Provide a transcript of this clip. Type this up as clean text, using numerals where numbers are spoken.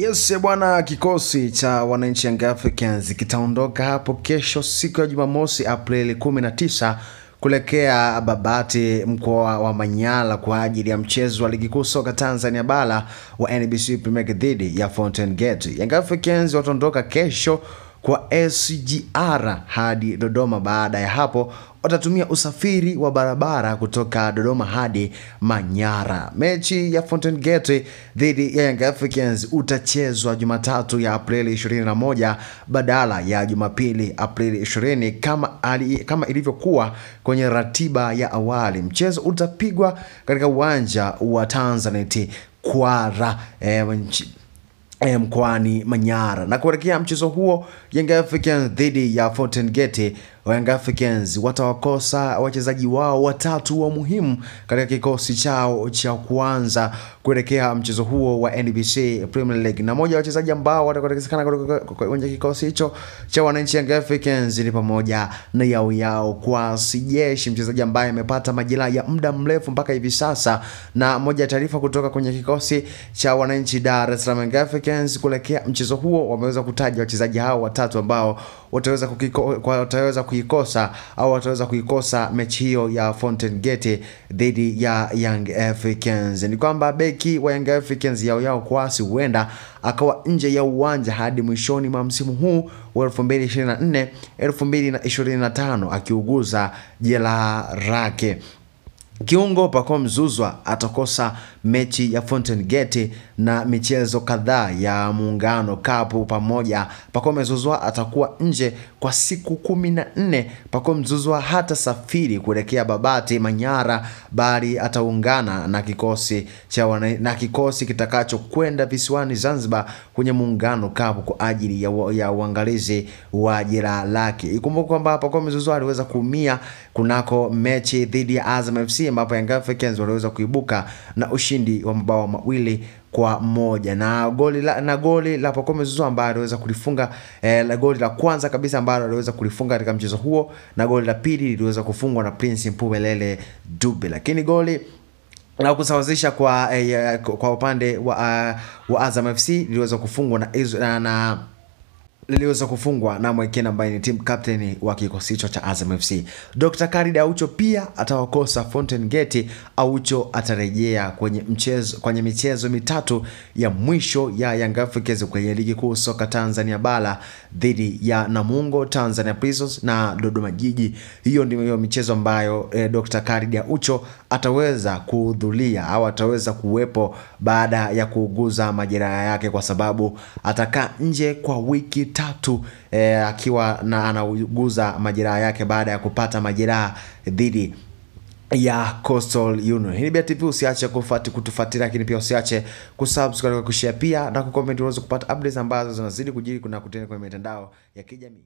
Yes bwana, kikosi cha wananchi Young Africans kitaondoka hapo kesho siku ya Jumamosi Aprili 19 kuelekea Babati mkoa wa Manyara kwa ajili ya mchezo wa ligi kuu soka Tanzania bara wa NBC Premier League dhidi ya Fountain Gate. Young Africans wataondoka kesho kwa SGR hadi Dodoma. Baada ya hapo watatumia usafiri wa barabara kutoka Dodoma hadi Manyara. Mechi ya Fountain Gate dhidi ya Young Africans utachezwa Jumatatu ya Aprili 21 badala ya Jumapili Aprili 20 kama ilivyokuwa kwenye ratiba ya awali. Mchezo utapigwa katika uwanja wa Tanzanite Kwara mkoani Manyara. Na kuelekea mchezo huo Young Africans dhidi ya Fountain Gate, Young Africans watawakosa wachezaji wao watatu wa muhimu katika kikosi chao cha kwanza kuelekea mchezo huo wa NBC Premier League. Na moja wa wachezaji ambao watakosekana kwenye kikosi hicho cha wananchi Young Africans ni pamoja na Yao Kwasi Jeshi, mchezaji ambaye amepata majeraha ya muda mrefu mpaka hivi sasa. Na moja ya taarifa kutoka kwenye kikosi cha wananchi Dar es Salaam Young Africans kuelekea mchezo huo, wameweza kutaja wachezaji hao watatu ambao wataweza kuikosa mechi hiyo ya Fountain Gate dhidi ya Young Africans. Ni kwamba beki wa Young Africans Yao Kwasi huenda akawa nje ya uwanja hadi mwishoni mwa msimu huu wa 2024-2025 akiuguza jeraha lake. Kiungo Pacome Zouzoua atakosa mechi ya Fountain Gate na michezo kadhaa ya Muungano Cup pamoja. Pacome Zouzoua atakuwa nje kwa siku 14. Pacome Zouzoua hata safiri kuelekea Babati Manyara, bali ataungana na kikosi kitakacho kwenda visiwani Zanzibar kwenye Muungano Cup kwa ajili ya uangalizi wa jeraha lake. Ikumbuke kwamba Pacome Zouzoua aliweza kuumia kunako mechi dhidi ya Azam FC ambapo Young Africans waliweza kuibuka na ushindi wa mabao 2-1. Na goli la Pacome Zouzoua ambaye aliweza kulifunga, goli la kwanza kabisa ambalo aliweza kulifunga katika mchezo huo, na goli la pili liliweza kufungwa na Prince Mpumelele Dube. Lakini goli na kusawazisha kwa upande wa Azam FC liliweza kufungwa na Mwekena ambaye ni team captain wa kikosi hicho cha Azam FC. Dr. Khalid Aucho pia atawakosa Fountain Gate. Aucho atarejea kwenye michezo mitatu ya mwisho ya Young Africans kwenye ligi kuu soka Tanzania bara dhidi ya Namungo, Tanzania Prisons na Dodoma Jiji. Hiyo ndio michezo ambayo Dr. Khalid Aucho ataweza kuhudhuria au ataweza kuwepo baada ya kuuguza majeraha yake, kwa sababu atakaa nje kwa wiki 3 akiwa anauguza majeraha yake baada ya kupata majeraha dhidi ya Coastal Union. Hii ni BTV, usiache kutufuatilia, lakini pia usiache kusubscribe, kushare pia na kucomment uweze kupata updates ambazo zinazidi kujiri kwenye mitandao ya kijamii.